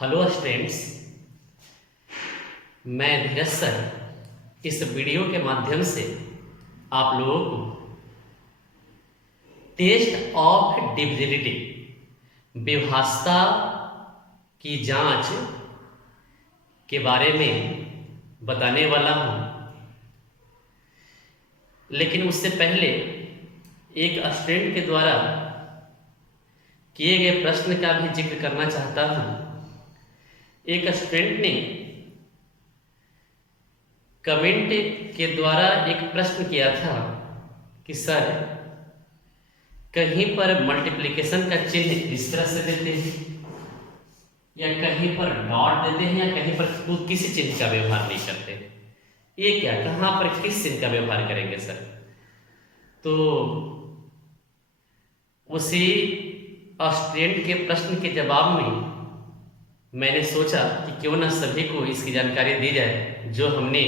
Hello students, मैं धीरज sir इस video के माध्यम से आप लोगों को टेस्ट ऑफ डिविजिबिलिटी विभाज्यता की जांच के बारे में बताने वाला हूं। लेकिन उससे पहले एक स्टूडेंट के द्वारा किए गए प्रश्न का भी जिक्र करना चाहता हूं। एक स्टूडेंट ने कमेंट के द्वारा एक प्रश्न किया था कि सर कहीं पर मल्टीप्लिकेशन का चिन्ह इस तरह से देते हैं या कहीं पर डॉट देते हैं या कहीं पर किसी चिन्ह का व्यवहार नहीं करते, ये क्या, कहाँ पर किस चिन्ह का व्यवहार करेंगे सर। तो उसी स्टूडेंट के प्रश्न के जवाब में मैंने सोचा कि क्यों ना सभी को इसकी जानकारी दी जाए जो हमने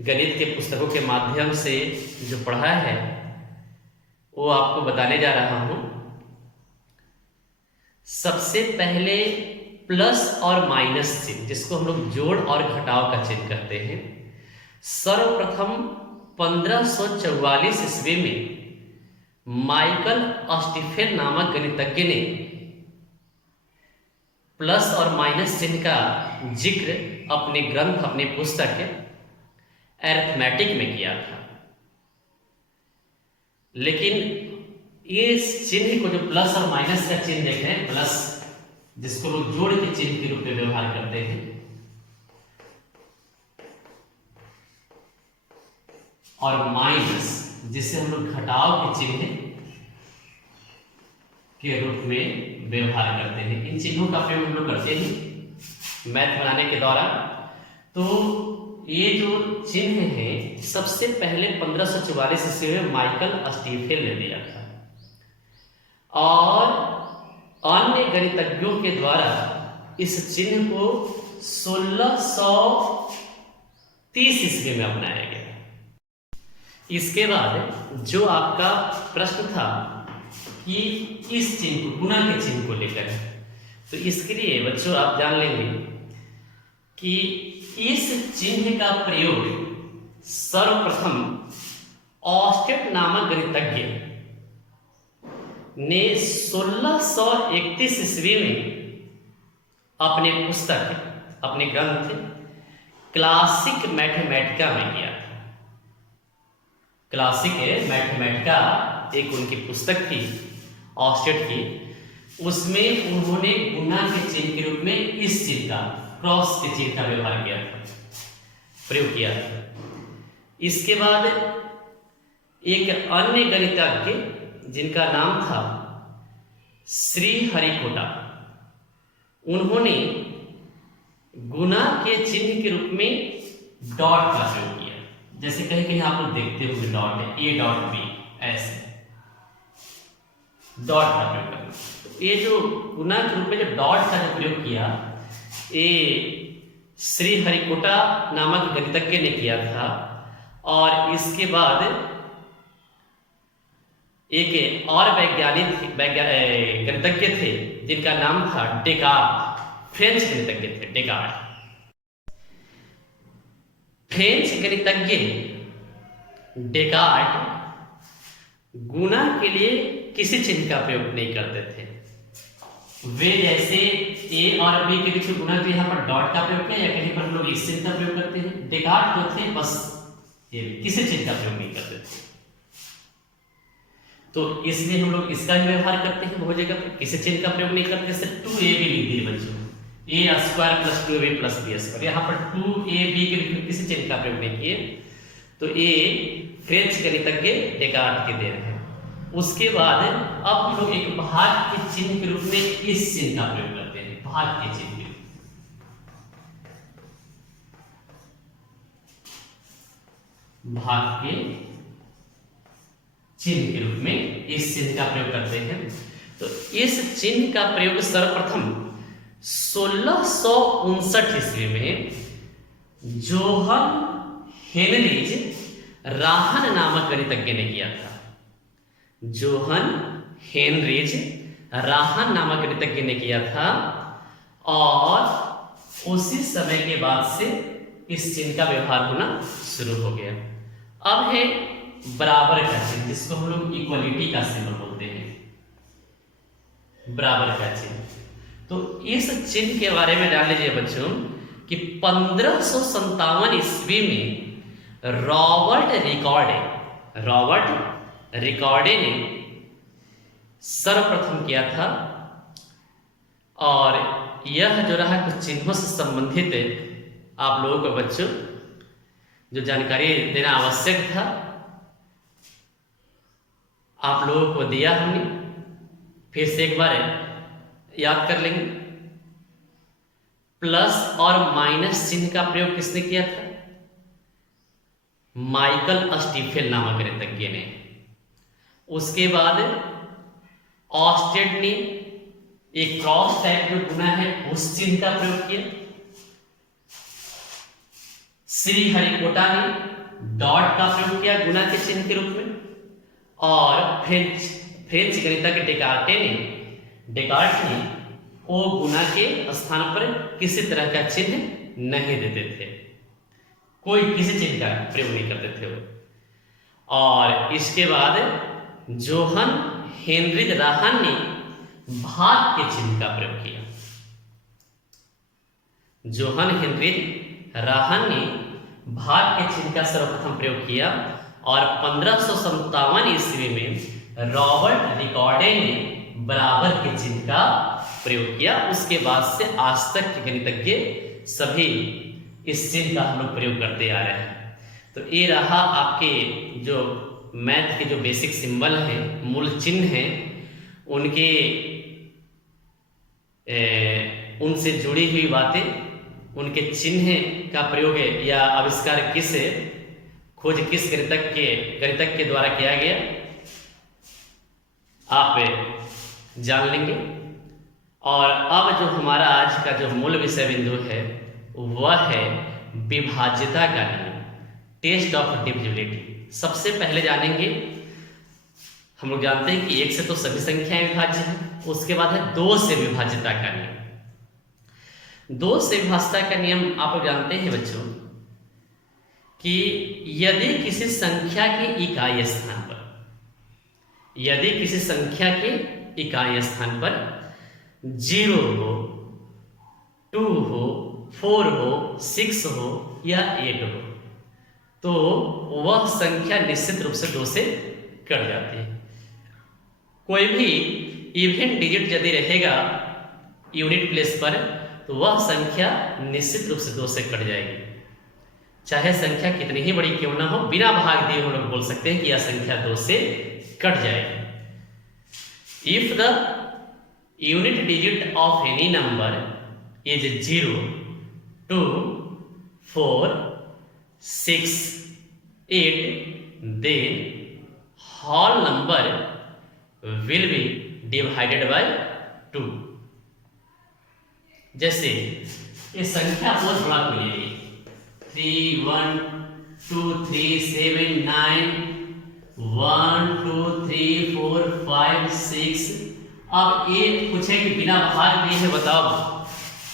गणित के पुस्तकों के माध्यम से जो पढ़ा है वो आपको बताने जा रहा हूं। सबसे पहले प्लस और माइनस चिन्ह, जिसको हम लोग जोड़ और घटाव का चिन्ह कहते हैं, सर्वप्रथम 1544 ईस्वी में माइकल स्टीफेन नामक गणितज्ञ ने प्लस और माइनस चिन्ह का जिक्र अपने ग्रंथ, अपनी पुस्तक अरिथमेटिक में किया था। लेकिन इस चिन्ह को, जो प्लस और माइनस का चिन्ह देख रहे हैं, प्लस जिसको लोग जोड़ के चिन्ह के रूप में व्यवहार करते हैं, और माइनस जिसे हम लोग घटाव के चिन्ह के रूप में व्यवहार करते हैं। इन चिन्हों का प्रयोग हम लोग करते हैं मैथ बनाने के दौरान। तो ये जो चिन्ह है सबसे पहले 1544 ईस्वी में माइकल स्टीफेन ने दिया था और अन्य गणितज्ञों के द्वारा इस चिन्ह को 1630 ईस्वी में अपनाया गया। इसके बाद जो आपका प्रश्न था कि इस चिन्ह को, गुणा के चिन्ह को लेकर, तो इसके लिए बच्चों आप जान लेंगे कि इस चिन्ह का प्रयोग सर्वप्रथम ऑस्टेट नामक गणितज्ञ ने 1631 ईस्वी में अपने पुस्तक, अपने ग्रंथ क्लासिक मैथमेटिका में किया था। क्लासिक मैथमेटिका एक उनकी पुस्तक थी ऑस्टेट की, उसमें उन्होंने गुणा के चिन्ह के रूप में इस चिन्ह का, क्रॉस के चिन्ह का व्यवहार किया था, प्रयोग किया था। इसके बाद एक अन्य गणितज्ञ जिनका नाम था श्री हरिकोटा, उन्होंने गुणा के चिन्ह के रूप में डॉट का प्रयोग किया। जैसे कहीं कहीं आप लोग देखते होंगे डॉट है, ए डॉट बी, ऐसे डॉट का प्रयोग करना। तो ये जो गुणा के रूप में जो डॉट का जो प्रयोग किया, ये श्री हरिकोटा नामक गणितज्ञ ने किया था। और इसके बाद एक और गणितज्ञ थे जिनका नाम था डेकार्ट, फ्रेंच गणितज्ञ थे डेकार्ट। फ्रेंच गणितज्ञ डेकार्ट गुणा के लिए किसी चिन्ह का प्रयोग नहीं करते थे। वे जैसे ए और बी के बीच में गुणा के यहाँ पर डॉट का प्रयोग किया या कहीं पर हम लोग इस चिन्ह का प्रयोग करते हैं। डेकार्ट जो थे बस ये किसी चिन्ह का प्रयोग नहीं करते थे, तो इसलिए हम लोग इसका भी व्यवहार करते हैं। बहुत जगह पर किसी चिन्ह का प्रयोग नहीं करते, जैसे 2ab लिख दिए बच्चों, a square plus 2ab plus b square, यहाँ पर 2ab के बीच में किसी चिन्ह का प्रयोग नहीं किए। तो ये फ्रेंच गणितज्ञ डेकार्ट के देन है। उसके बाद अब हम लोग एक भाग के चिन्ह के रूप में इस चिन्ह का प्रयोग करते हैं, भाग के चिन्ह के, भाग के चिन्ह के रूप में इस चिन्ह का प्रयोग करते हैं। तो इस चिन्ह का प्रयोग सर्वप्रथम 1659 ईस्वी में जोहन हेनरीज राहन नामक गणितज्ञ ने किया था। जोहन हेनरीज राहन नामक गणितज्ञ ने किया था और उसी समय के बाद से इस चिन्ह का व्यवहार होना शुरू हो गया। अब है बराबर का चिन्ह, जिसको हम लोग इक्वलिटी का सिंबल बोलते हैं, बराबर का चिन्ह। तो इस चिन्ह के बारे में जान लीजिए बच्चों कि 1557 ईस्वी में रॉबर्ट रिकॉर्डे ने सर्वप्रथम किया था। और यह जो रहा कुछ चिन्हों से संबंधित आप लोगों को बच्चों जो जानकारी देना आवश्यक था, आप लोगों को दिया हमने। फिर से एक बार याद कर लेंगे। प्लस और माइनस चिन्ह का प्रयोग किसने किया था? माइकल स्टीफेन नामक गणितज्ञ ने। उसके बाद ऑस्टेड ने एक क्रॉस टाइप जो गुना है उस चिन्ह का प्रयोग किया। श्री हरिकोटा ने डॉट का प्रयोग किया गुना के चिन्ह के रूप में। और फ्रेंच गणितज्ञ डेकार्ट ने वो गुना के स्थान पर किसी तरह का चिन्ह नहीं देते थे, कोई किसी चिन्ह का प्रयोग नहीं करते थे वो। और इसके बाद जोहन हेनरिच राहन ने भाग के चिन्ह का प्रयोग किया। जोहन हेनरिच राहन ने भाग के चिन्ह का सर्वप्रथम प्रयोग किया। और 1557 ईस्वी में रॉबर्ट रिकॉर्डे ने बराबर के चिन्ह का प्रयोग किया। उसके बाद से आज तक के गणितज्ञ सभी इस चिन्ह का हम लोग प्रयोग करते आ रहे हैं। तो ये रहा आपके जो मैथ के जो बेसिक सिंबल हैं, मूल चिन्ह हैं, उनके उनसे जुड़ी हुई बातें, उनके चिन्ह का प्रयोग या आविष्कार किस खोज किस गणितज्ञ के द्वारा किया गया आप जान लेंगे। और अब जो हमारा आज का जो मूल विषय बिंदु है वह है विभाज्यता का नियम, टेस्ट ऑफ डिविजिबिलिटी। सबसे पहले जानेंगे, हम लोग जानते हैं कि 1 से तो सभी संख्याएं विभाज्य हैं। उसके बाद है 2 से विभाज्यता का नियम। 2 से विभाज्यता का नियम आप लोग जानते हैं बच्चों कि यदि किसी संख्या के इकाई स्थान पर, यदि किसी संख्या के इकाई स्थान पर 0 हो, 2 हो, 4 हो, 6 हो या 8 हो, तो वह संख्या निश्चित रूप से 2 से कट जाती है। कोई भी इवन डिजिट यदि रहेगा यूनिट प्लेस पर तो वह संख्या निश्चित रूप से 2 से कट जाएगी। चाहे संख्या कितनी ही बड़ी क्यों ना हो, बिना भाग दिए हम लोग बोल सकते हैं कि यह संख्या 2 से कट जाएगी। If the unit digit of any number is 0, 2, 4, 6, 8, then whole number will be divided by 2। जैसे ये संख्या बहुत बड़ा कोई है, 3, 1, 2, 3, 7, 9, 1, 2, 3, 4, 5, 6। अब ये पूछे कि बिना भाग दिए है बताओ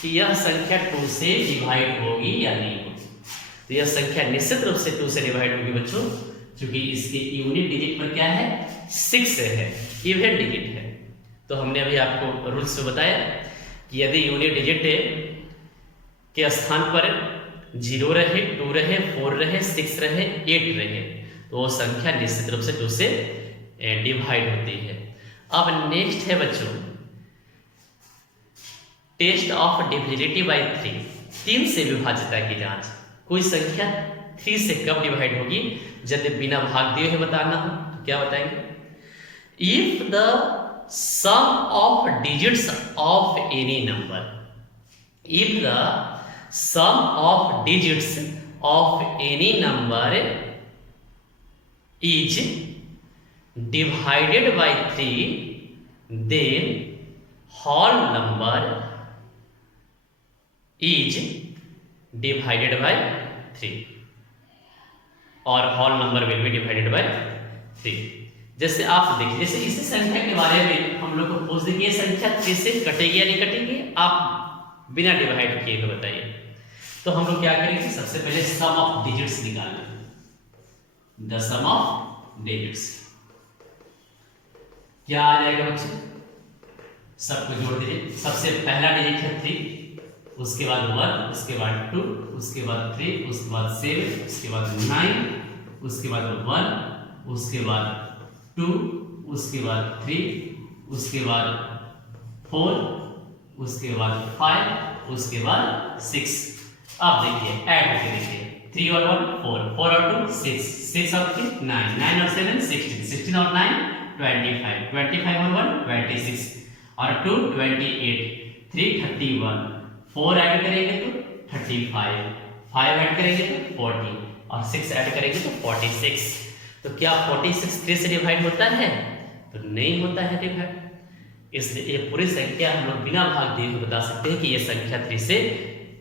कि यह संख्या 2 से डिवाइड होगी या नहीं होगी। तो यह संख्या निश्चित रूप से 2 से डिवाइड होगी बच्चों, क्योंकि इसके यूनिट डिजिट पर क्या है, 6 है, इवन डिजिट है। तो हमने अभी आपको रूल्स में बताया कि यदि यूनिट डिजिट के स्थान पर 0 रहे, 2 रहे, 4 रहे, 6 रहे, 8 रहे, तो वो संख्या निश्चित रूप से 2 से डिवाइड होती है। अब नेक्स्ट है बच्चों टेस्ट ऑफ डिविजिबिलिटी बाय 3, 3 से विभाज्यता की जांच। कोई संख्या 3 से कब डिवाइड होगी, यदि बिना भाग दिए हुए बताना हो तो क्या बताएंगे? If the sum of digits of any number, if the sum of digits of any number is divided by 3, then whole number is divided by 3 और whole number will be divided by 3। जैसे आप देखिए, जैसे इसी संख्या के बारे में हम लोग को पूछ देंगे ये संख्या 3 से कटेगी या नहीं कटेगी, आप बिना डिवाइड किए हुए बताइए। तो हम लोग क्या करेंगे, सबसे पहले सम ऑफ डिजिट्स निकालेंगे, द सम ऑफ डिजिट्स। क्या आ जाएगा बच्चों, सबको जोड़ दीजिए। सबसे पहला डिजिट है 3, उसके बाद 1, उसके बाद 2, उसके बाद 3, उसके बाद 7, उसके बाद 9, उसके बाद 1, उसके बाद 2, उसके बाद 3, उसके बाद 4, उसके बाद 5, उसके बाद 6। अब देखिए ऐड करके देखिए, 3 और 1 4, 4 और 2 6, 6 और 3 9, 9 और 7 16, 16 और 9 25, 25 और 1 26 और 2 28, 3 31, 4 ऐड करेंगे तो 35, 5 ऐड करेंगे तो 40 और 6 ऐड करेंगे तो 46। तो क्या 46 3 से डिवाइड होता है? तो नहीं होता है डिवाइड। इसलिए ये पूरी संख्या हम लोग बिना भाग दिए बता सकते हैं कि ये संख्या 3 से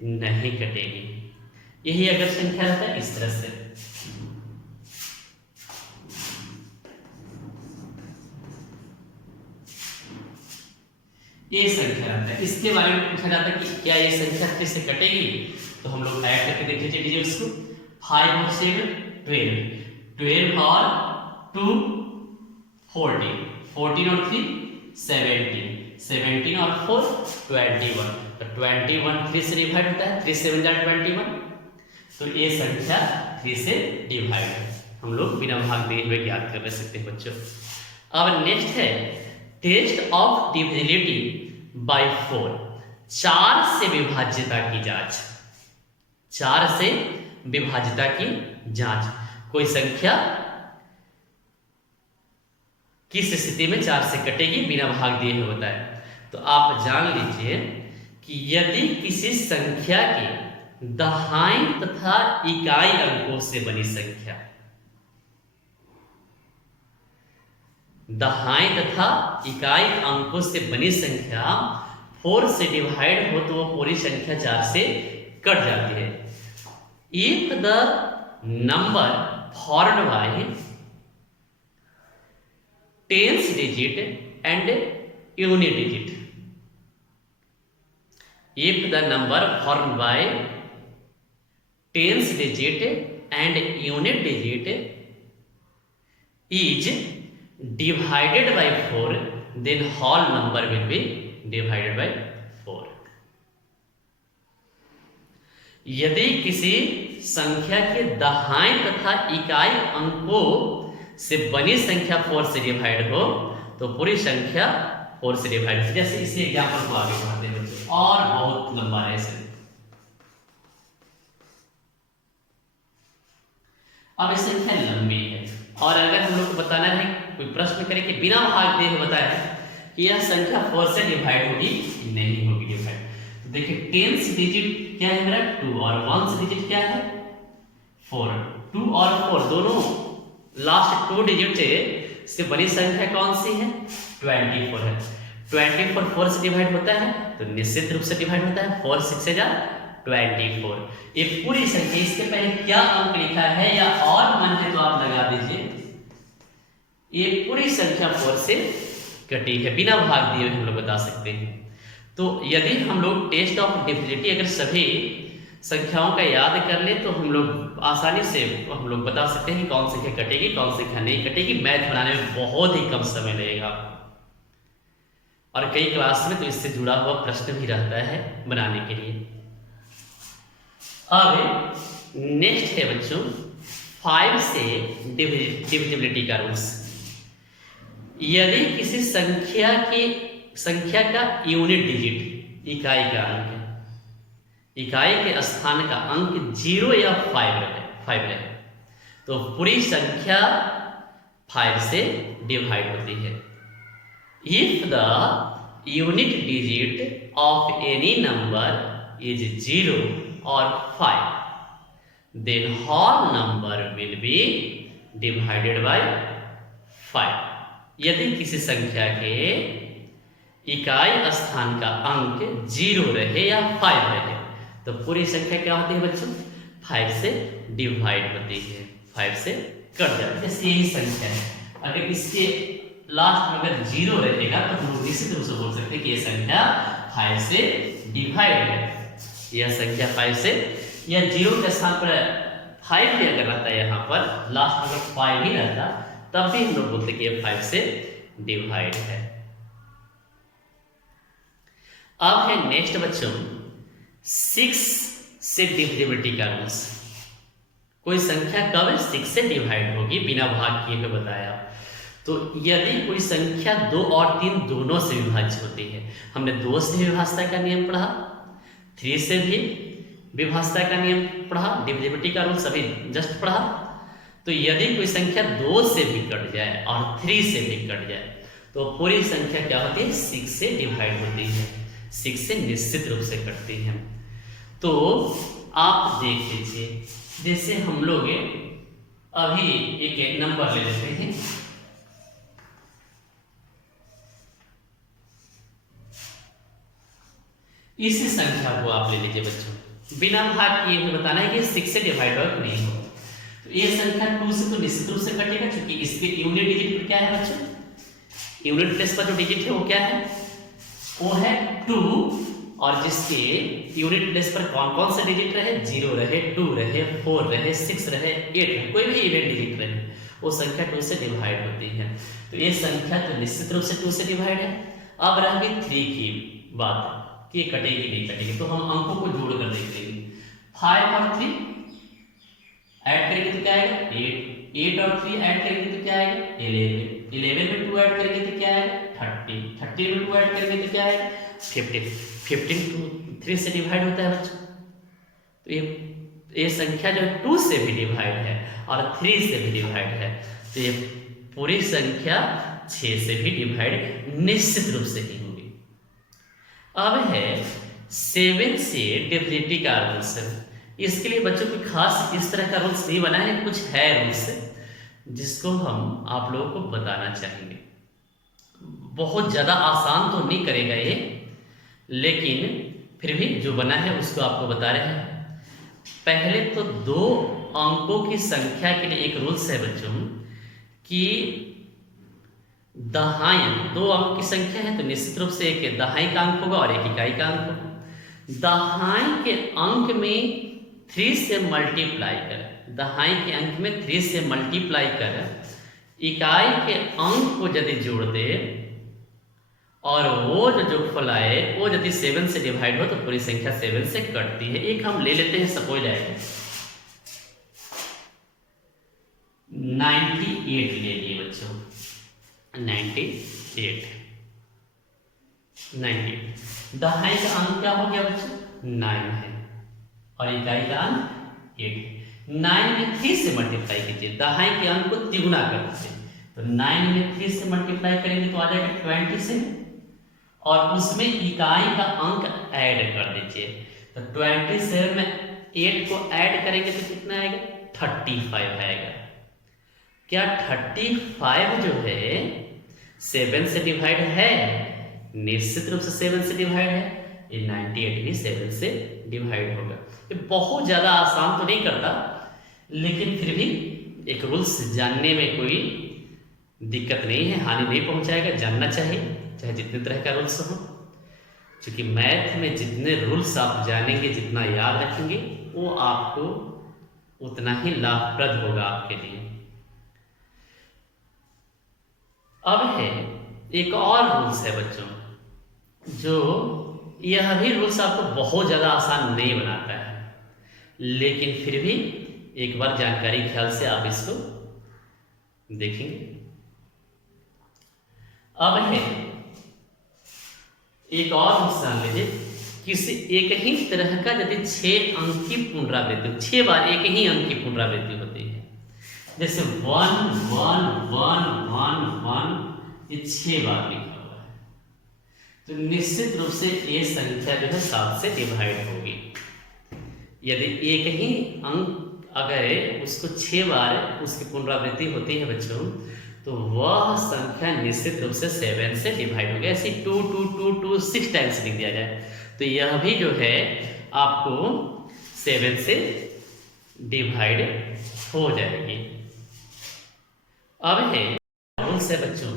नहीं कटेगी। यही अगर संख्या रहता है इस तरह से, ये संख्या रहता है, इसके बारे में पूछा जाता है कि क्या ये संख्या 3 से कटेगी? तो हम लोग ऐड करके देख लीजिए डिजिट्स को। 5 और 7 12, 12 और 2 14, 14 और 3 17, 17 और 4 21। तो 21 3 से डिवाइड होता है, 3 7 21। तो ये संख्या 3 से डिवाइड है, हम लोग बिना भाग दिए हुए ज्ञात कर सकते हैं बच्चों। अब नेक्स्ट है टेस्ट ऑफ डिविजिबिलिटी बाय 4, 4 से विभाज्यता की जांच। 4 से विभाज्यता की जांच, कोई संख्या किस स्थिति में 4 से कटेगी बिना भाग दिए हुए होता है। तो आप जान लीजिए कि यदि किसी संख्या के दहाई तथा इकाई अंकों से बनी संख्या, दहाई तथा इकाई अंकों से बनी संख्या 4 से डिवाइड हो तो वो पूरी संख्या 4 से कट जाती है। If the number formed by tens digit and unit digit, if the number formed by tens digit and unit digit is divided by 4, then whole number will be divided by 4। यदि किसी संख्या के दहाई तथा इकाई अंकों से बनी संख्या 4 से डिवाइड हो तो पूरी संख्या 4 से डिवाइड। जैसे इसी एग्जांपल को आगे बढ़ाते हैं बच्चों, और बहुत लंबा है इसे। अब ये संख्या लंबी है और अगर हम लोग को बताना है, कोई प्रश्न करे कि बिना भाग दिए बताया कि यह संख्या 4 से डिवाइड होगी, नहीं होगी डिवाइड। तो देखिए टेंस डिजिट क्या है मेरा 2 और वंस डिजिट क्या है 4। 2 और 4 दोनों लास्ट 2 डिजिट से बड़ी संख्या कौन सी है? 24 है। 24 4 से डिवाइड होता है तो निश्चित रूप से डिवाइड होता है, 4 6 से जा 24। ये पूरी संख्या, इसके पहले क्या अंक लिखा है या और मन है तो आप लगा दीजिए। ये पूरी संख्या 4 से कटी है, बिना भाग दिए हम लोग बता सकते हैं। तो यदि हम लोग टेस्ट ऑफ डिविजिबिलिटी अगर सभी संख्याओं का याद कर ले तो हम लोग आसानी से हम लोग बता सकते हैं कि कौन संख्या कटेगी कौन संख्या नहीं कटेगी। मैथ बनाने में बहुत ही कम समय लगेगा और कई क्लास में तो इससे जुड़ा हुआ प्रश्न भी रहता है बनाने के लिए। अब नेक्स्ट है बच्चों 5 से डिविजिबिलिटी का रूल्स। यदि किसी संख्या का यूनिट डिजिट इकाई का अंक, इकाई के स्थान का अंक 0 या 5 रहे तो पूरी संख्या 5 से डिवाइड होती है। If the unit digit of any number is 0 और 5 then whole number will be divided by 5। यदि किसी संख्या के इकाई स्थान का अंक 0 रहे या 5 रहे तो पूरी संख्या क्या होती है बच्चों? 5 से डिवाइड होती है, 5 से कट जाती है। जैसे यही संख्या है, अगर इसके लास्ट में अगर 0 रहेगा तो हम लोग निश्चित रूप से बोल सकते हैं कि ये संख्या 5 से डिवाइड है। यह संख्या 5 से, यह 0 के स्थान पर 5 भी अगर रहता है, यहाँ पर लास्ट अगर 5 ही रहता तब भी हम लोग बोलते कि ये 5 से डिवाइड है। अब है नेक्स्ट बच्चों 6 से डिविजिबिलिटी का रूल्स। कोई संख्या कब 6 से डिवाइड होगी बिना भाग किए हुए बताया। तो यदि कोई संख्या 2 और 3 दोनों से विभाज्य होती है, हमने 2 से विभाज्यता का नियम पढ़ा, 3 से भी विभाज्यता का नियम पढ़ा, डिविजिबिलिटी का रूल सभी जस्ट पढ़ा। तो यदि कोई संख्या 2 से भी कट जाए और 3 से भी कट जाए तो पूरी संख्या क्या होती है, 6 से डिवाइड होती है, 6 से निश्चित रूप से कटती है। तो आप देख लीजिए, जैसे हम लोग अभी एक नंबर ले लेते हैं, इसी संख्या को आप ले लीजिए बच्चों, बिना भाग किए हुए बताना है कि 6 से डिवाइड हो नहीं हो। तो ये संख्या 2 से तो निश्चित रूप से कटेगा, क्योंकि इसके यूनिट डिजिट पर क्या है बच्चों, यूनिट प्लेस पर जो डिजिट है वो क्या है, वो है 2। और जिसके यूनिट प्लेस पर कौन कौन से डिजिट रहे, 0 रहे, 2 रहे, 4 रहे, 6 रहे, 8 रहे, कोई भी यूनिट डिजिट रहे, वो संख्या 2 से डिवाइड होती है। तो ये संख्या तो निश्चित रूप से 2 से डिवाइड है। अब रह गई 3 की बात कि कटेगी नहीं कटेगी, तो हम अंकों को जोड़ कर देखते हैं। 5 और 3 ऐड करेंगे तो क्या आएगा 8, 8 और 3 ऐड करेंगे तो क्या आएगा 11, 11 में 2 ऐड करेंगे तो क्या आएगा 30, 30 में 2 ऐड करेंगे तो क्या आएगा 15, 15 2 3 से डिवाइड होता है बच्चों। तो ये संख्या जो है 2 से भी डिवाइड है और 3 से भी डिवाइड है, तो ये पूरी संख्या 6 से भी डिवाइड निश्चित रूप से ही होगी। अब है 7 से डिविजिबिलिटी का रूल्स। इसके लिए बच्चों को खास इस तरह का रूल्स नहीं बना है, कुछ है रूल्स जिसको हम आप लोगों को बताना चाहेंगे। बहुत ज़्यादा आसान तो नहीं करेगा ये, लेकिन फिर भी जो बना है उसको आपको बता रहे हैं। पहले तो 2 अंकों की संख्या के लिए एक रूल्स है बच्चों कि दहाई, 2 अंक की संख्या है तो निश्चित रूप से एक दहाई का अंक होगा और एक इकाई का अंक होगा। दहाई के अंक में 3 से मल्टीप्लाई कर, दहाई के अंक में 3 से मल्टीप्लाई कर इकाई के अंक को यदि जोड़ दे और वो जो फलाए वो यदि 7 से डिवाइड हो तो पूरी संख्या 7 से कटती है। एक हम ले लेते हैं, सपोज दैट 98 ले लिए बच्चों, 98 दहाई का अंक क्या हो गया बच्चों 9 है और इकाई का अंक 8 है। 9 में 3 से मल्टीप्लाई कीजिए, दहाई के अंक को तिगुना कर दीजिए, तो 9 में 3 से मल्टीप्लाई करेंगे तो आ जाएगा 27 और उसमें इकाई का अंक ऐड कर दीजिए, तो 27 में 8 को ऐड करेंगे तो कितना आएगा 35 आएगा। क्या 35 जो है 7 से डिवाइड है, निश्चित रूप से 7 से डिवाइड है, ये 98 भी 7 से डिवाइड होगा। ये बहुत ज़्यादा आसान तो नहीं करता, लेकिन फिर भी एक रूल्स जानने में कोई दिक्कत नहीं है, हानि नहीं पहुंचाएगा, जानना चाहिए चाहे जितने तरह का रूल्स हो। क्योंकि मैथ में जितने रूल्स आप जानेंगे, जितना याद रखेंगे, वो आपको उतना ही लाभप्रद होगा आपके लिए। अब है एक और रूल्स है बच्चों, जो यह भी रूल्स आपको बहुत ज़्यादा आसान नहीं बनाता है, लेकिन फिर भी एक बार जानकारी ख्याल से आप इसको देखेंगे। अब है एक और रूल्स जान लीजिए, किसी एक ही तरह का यदि 6 अंक की पुनरावृत्ति, 6 बार एक ही अंक की पुनरावृत्ति होती है, जैसे 1 1 1 1 1, ये 6 बार लिखा हुआ है, तो निश्चित रूप से ये संख्या जो है 7 से डिवाइड होगी। यदि एक ही अंक अगर उसको 6 बार उसकी पुनरावृत्ति होती है बच्चों, तो वह संख्या निश्चित रूप से 7 से डिवाइड होगी। ऐसे 2 2 2 2 6 टाइम्स लिख दिया जाए तो यह भी जो है आपको 7 से डिवाइड हो जाएगी। अब है रूल्स है बच्चों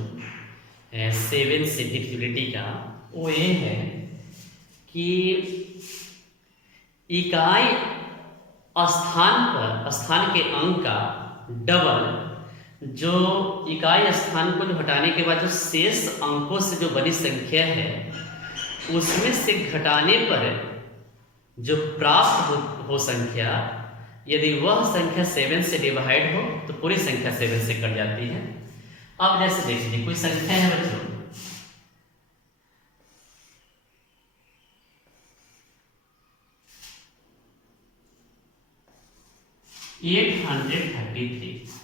7 से डिविजिबिलिटी का, वो ये है कि इकाई स्थान के अंक का डबल जो इकाई स्थान को हटाने के बाद जो शेष अंकों से जो बनी संख्या है उसमें से घटाने पर जो प्राप्त हो संख्या, यदि वह संख्या 7 से डिवाइड हो तो पूरी संख्या 7 से कट जाती है। अब जैसे देख लीजिए कोई संख्या है बच्चों 833।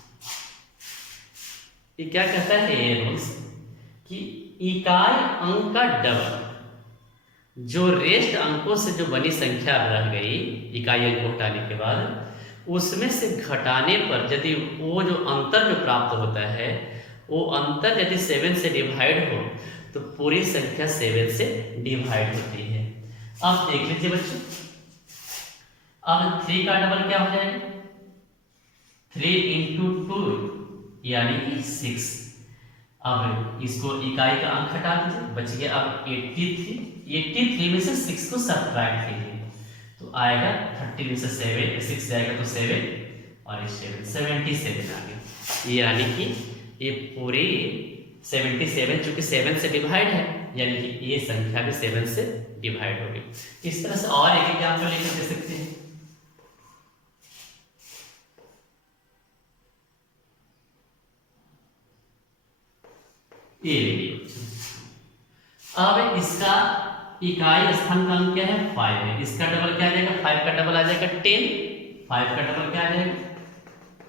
ये क्या कहता है ये रूल्स कि इकाई अंक का डबल जो रेस्ट अंकों से जो बनी संख्या रह गई इकाई अंक को हटाने के बाद उसमें से घटाने पर यदि वो जो अंतर जो प्राप्त होता है वो अंतर यदि 7 से डिवाइड हो तो पूरी संख्या 7 से डिवाइड होती है। अब देख लीजिए बच्चों, अब 3 का डबल क्या हो जाएगा 3 इंटू 2 यानी कि 6। अब इसको इकाई का अंक हटा दीजिए, बच गया अब 83 में से 6 को सब्ट्रैक्ट कीजिए तो आएगा 30 में से 6 जाएगा तो 7 और 77 आ गया। यानी कि ये पूरी 77 चूंकि 7 से डिवाइड है यानी कि ये संख्या भी 7 से डिवाइड हो गई। इस तरह से और एक एग्जाम्पल लेकर दे सकते हैं। ये लीजिए, अब इसका इकाई स्थान का अंक क्या है 5 है, इसका डबल क्या आ जाएगा 5 का डबल आ जाएगा 10, 5 का डबल क्या आ जाएगा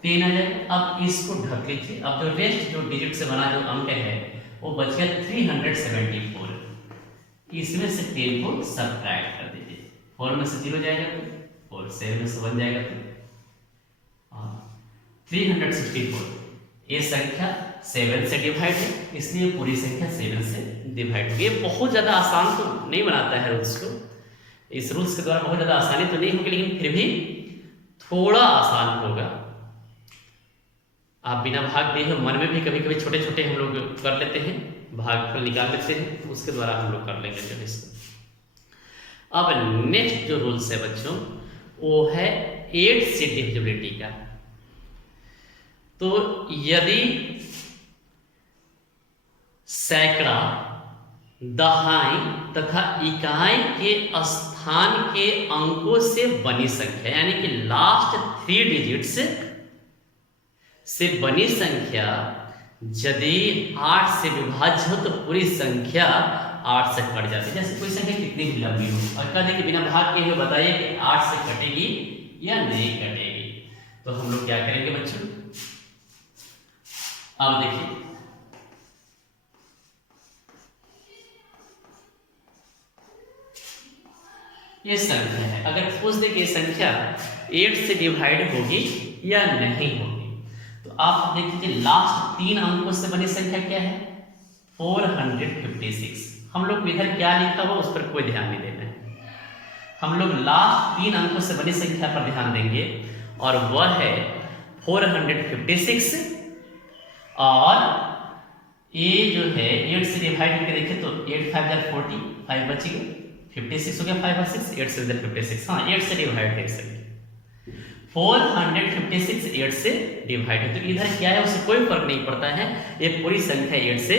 10 आ जाएगा। अब इसको ढक लीजिए, अब जो रेस्ट जो डिजिट से बना जो अंक है वो बच गया 374, इसमें से 10 को सब्ट्रैक्ट कर दीजिए, 4 में से 0 जाएगा तो और 7 में से 1 जाएगा तो 364। ये संख्या 7 से डिवाइड है इसलिए पूरी संख्या 7 से डिवाइड होगी। ये बहुत ज़्यादा आसान तो नहीं बनाता है रूल्स को, इस रूल्स के द्वारा बहुत ज़्यादा आसानी तो नहीं होगी लेकिन फिर भी थोड़ा आसान होगा। आप बिना भाग दिए मन में भी कभी कभी छोटे छोटे हम लोग कर लेते हैं, भागफल निकाल लेते हैं, उसके द्वारा हम लोग कर लेंगे जो इसको। अब नेक्स्ट जो रूल्स है बच्चों वो है 8 से डिविजिबिलिटी का। तो यदि सैकड़ा, दहाई तथा इकाई के स्थान के अंकों से बनी संख्या यानी कि लास्ट 3 डिजिट्स से बनी संख्या यदि 8 से विभाज्य हो तो पूरी संख्या 8 से कट जाती है। जैसे कोई संख्या कितनी भी लंबी हो और कह दे कि बिना भाग के बताइए कि 8 से कटेगी या नहीं कटेगी, तो हम लोग क्या करेंगे बच्चों, अब देखिए ये संख्या है, अगर पूछ दे कि ये संख्या 8 से डिवाइड होगी या नहीं होगी तो आप देख लीजिए लास्ट 3 अंकों से बनी संख्या क्या है 456। हम लोग इधर क्या लिखा हुआ उस पर कोई ध्यान नहीं देना है, हम लोग लास्ट 3 अंकों से बनी संख्या पर ध्यान देंगे और वह है 456। और ये जो है 8 से डिवाइड करके देखें तो 8 5 जा 40, 5 बच गए, 56 हो गया, 5 और 6 8 से 56, हाँ 8 से डिवाइड कर सकते 456 8 से डिवाइड है। तो इधर क्या है उससे कोई फर्क नहीं पड़ता है, ये पूरी संख्या 8 से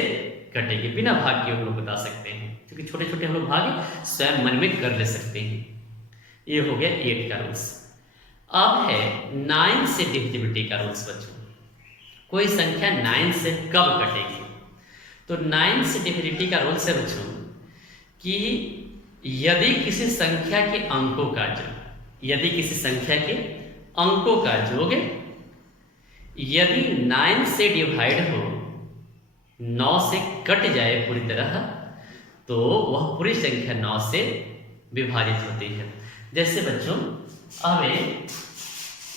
कटेगी, बिना भाग के हम लोग बता सकते हैं क्योंकि छोटे छोटे हम लोग भाग स्वयं मन में कर ले सकते हैं। ये हो गया 8 का रूल्स। अब है 9 से डिविजिबिलिटी का रूल्स बच्चों, कोई संख्या 9 से कब कटेगी। तो 9 से डिविजिबिलिटी का रूल्स है बच्चों कि यदि किसी संख्या के अंकों का योग, यदि किसी संख्या के अंकों का योग यदि 9 से डिवाइड हो, 9 से कट जाए पूरी तरह तो वह पूरी संख्या 9 से विभाजित होती है। जैसे बच्चों अब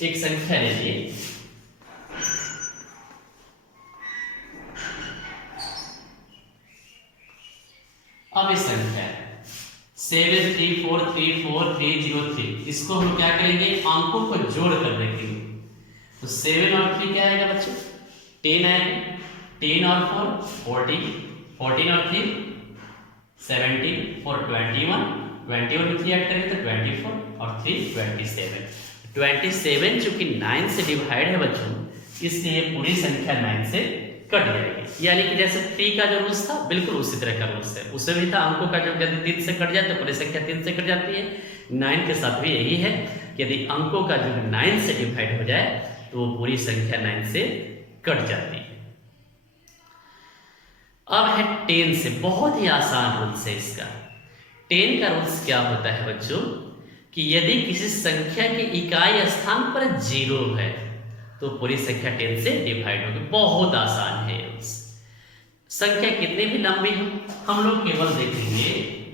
एक संख्या लीजिए, अब इस संख्या 73434303, इसको हम क्या करेंगे अंकों को जोड़ कर देखेंगे तो 7 और 3 क्या आएगा बच्चों 10 आएगा, 10 और 4 14, 14 और 3 17 4 21 21 में 3 ऐड करेंगे तो 24 और 3 27। 27 चूंकि 9 से डिवाइड है बच्चों, इसलिए पूरी संख्या 9 से कट जाएगी। यानी कि जैसे 3 का जो रूल्स था बिल्कुल उसी तरह का रूल्स है। उसमें भी था अंकों का जो यदि 3 से कट जाए तो पूरी संख्या 3 से कट जाती है। 9 के साथ भी यही है कि यदि अंकों का जो 9 से डिवाइड हो जाए तो वो पूरी संख्या 9 से कट जाती है। अब है 10 से, बहुत ही आसान रूल्स है इसका। 10 का रूल्स क्या होता है बच्चों कि यदि किसी संख्या के इकाई स्थान पर 0 है तो पूरी संख्या 10 से डिवाइड होगी। बहुत आसान है रूल्स। संख्या कितनी भी लंबी हो हम लोग केवल देखेंगे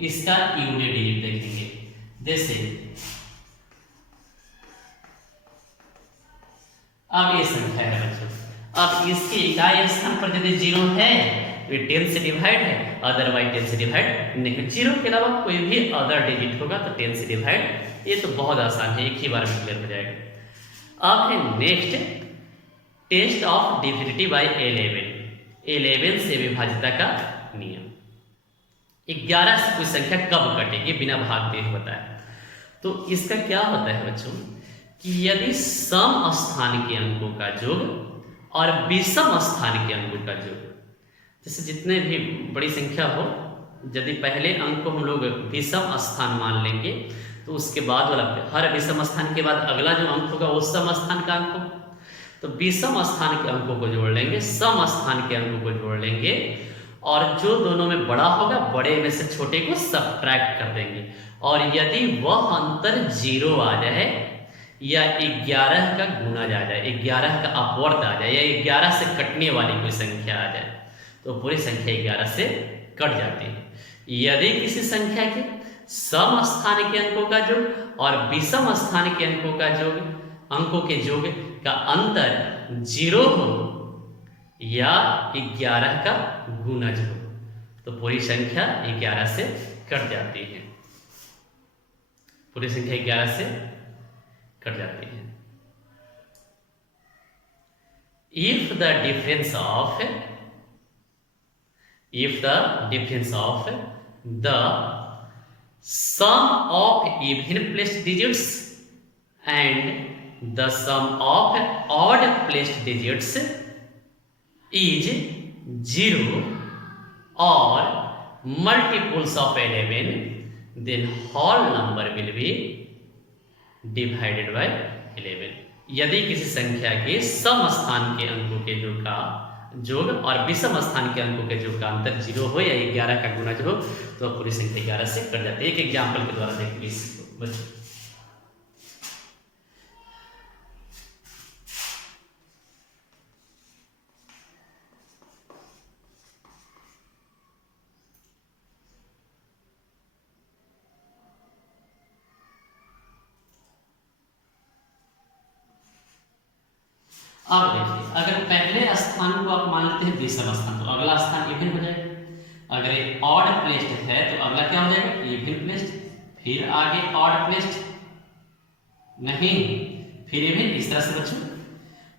इसका यूनिट डिजिट देखेंगे। जैसे अब ये संख्या है बच्चों, अब इसके इकाई स्थान पर यदि 0 है तो ये 10 से डिवाइड है, अदरवाइज 10 से डिवाइड नहीं है। 0 के अलावा कोई भी अदर डिजिट होगा तो 10 से डिवाइड। ये तो बहुत आसान है, एक ही बार में क्लियर हो जाएगा। अब है next test of divisibility by 11 से विभाज्यता का नियम। 11 से कोई संख्या कब कटेगी बिना भाग दिए बताया। तो इसका क्या होता है बच्चों कि यदि सम स्थान के अंकों का योग और विषम स्थान के अंकों का योग, जैसे जितने भी बड़ी संख्या हो, यदि पहले अंक को हम लोग विषम स्थान मान लेंगे तो उसके बाद वाला हर विषम स्थान के बाद अगला जो अंक होगा वो सम स्थान का अंक होगा। तो विषम स्थान के अंकों को जोड़ लेंगे, सम स्थान के अंकों को जोड़ लेंगे और जो दोनों में बड़ा होगा बड़े में से छोटे को सबट्रैक्ट कर देंगे। और यदि वह अंतर 0 आ जाए या 11 का गुणज आ जाए, 11 का अपवर्त आ जाए या 11 से कटने वाली कोई संख्या आ जाए तो पूरी संख्या 11 से कट जाती है। यदि किसी संख्या के सम स्थान के अंकों का योग और विषम स्थान के अंकों का योग, अंकों के योग का अंतर 0 हो या 11 का गुणज हो तो पूरी संख्या 11 से कट जाती है। पूरी संख्या 11 से कट जाती है। If the difference of the sum of even placed digits and the sum of odd placed digits is 0 or multiples of 11, then whole number will be divided by 11। यदि किसी संख्या के सम स्थान के अंकों के योग का योग और विषम स्थान के अंकों के योग का अंतर 0 हो या 11 का गुणज हो तो पूरी संख्या 11 से कट जाती है। एक एग्जाम्पल के द्वारा देखिए इसको बच्चों। अब देखिए अगर पहले स्थान को आप मान लेते हैं विषम स्थान तो अगला स्थान इवन हो जाएगा। अगर ये ऑड प्लेस्ड है तो अगला क्या हो जाएगा इवन प्लेस्ड, फिर आगे ऑड प्लेस्ड नहीं, फिर इवन, इस तरह से बच्चों।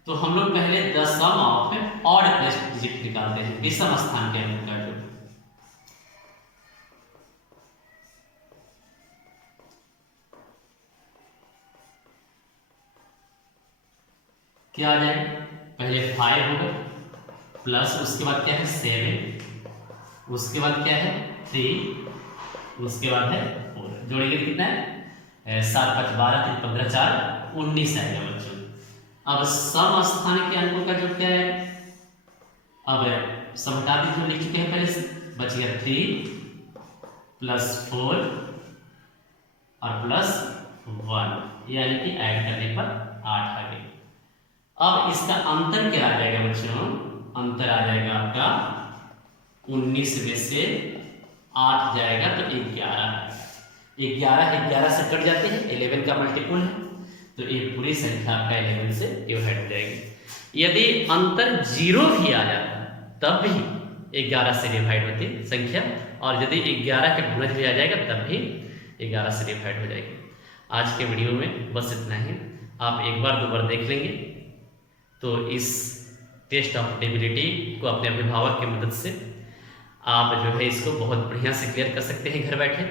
तो हम लोग पहले the sum of odd placed digit निकालते हैं विषम स्थान के अंक का योग। क्या आ जाएगा, पहले 5 होगा प्लस उसके बाद क्या है 7, उसके बाद क्या है 3, उसके बाद है 4, जोड़ेंगे कितना है 7 5 12 3 15 4 19 आएगा बच्चों। अब सम स्थान के अंकों का जो क्या है, अब सम हटा दीजिए, लिख चुके हैं पहले से, बच गया 3 प्लस 4 और प्लस 1 यानी कि ऐड करने पर 8 आ गई। अब इसका अंतर क्या आ जाएगा बच्चों, अंतर आ जाएगा आपका 19 में से 8 जाएगा तो 11 से कट जाते हैं, 11 का मल्टीपल है तो एक पूरी संख्या आपका 11 से डिवाइड हो जाएगी। यदि अंतर 0 भी आ जाता तब भी 11 से डिवाइड होती संख्या, और यदि 11 का गुणज भी आ जाएगा तब भी 11 से डिवाइड हो जाएगी। आज के वीडियो में बस इतना ही। आप एक बार दो बार देख लेंगे तो इस टेस्ट ऑफ डिविजिबिलिटी को अपने अभिभावक की मदद से आप जो है इसको बहुत बढ़िया से क्लियर कर सकते हैं घर बैठे।